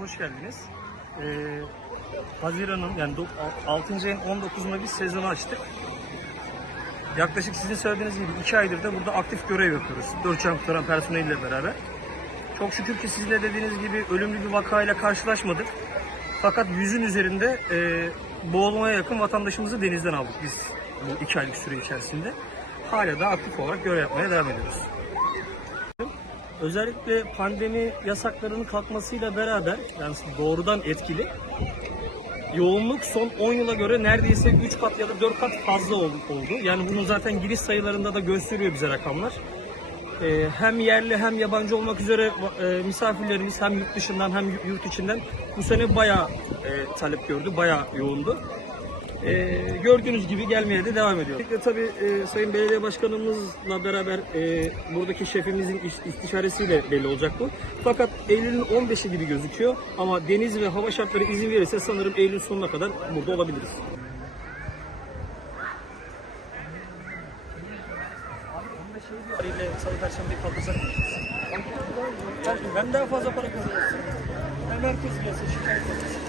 hoş geldiniz. Ee, Haziran'ın yani 6. ayın 19'unda biz sezonu açtık. Yaklaşık sizin söylediğiniz gibi 2 aydır da burada aktif görev yapıyoruz. 4 can kurtaran personeliyle beraber. Çok şükür ki sizin de dediğiniz gibi ölümlü bir vakayla karşılaşmadık. Fakat yüzün üzerinde e, boğulmaya yakın vatandaşımızı denizden aldık biz bu 2 aylık süre içerisinde. Hala da aktif olarak görev yapmaya devam ediyoruz. Özellikle pandemi yasaklarının kalkmasıyla beraber yani doğrudan etkili yoğunluk son 10 yıla göre neredeyse 3 kat ya da 4 kat fazla oldu. Yani bunu zaten giriş sayılarında da gösteriyor bize rakamlar. Ee, hem yerli hem yabancı olmak üzere e, misafirlerimiz hem yurt dışından hem yurt içinden bu sene bayağı e, talep gördü, bayağı yoğundu. Ee, gördüğünüz gibi gelmeye de devam ediyor. Özellikle tabii e, Sayın Belediye Başkanımızla beraber e, buradaki şefimizin iş- istişaresiyle belli olacak bu. Fakat Eylül'ün 15'i gibi gözüküyor ama deniz ve hava şartları izin verirse sanırım Eylül sonuna kadar burada olabiliriz. Salı daha fazla para kazanırsın. Hem herkes gelse şikayet olmasın.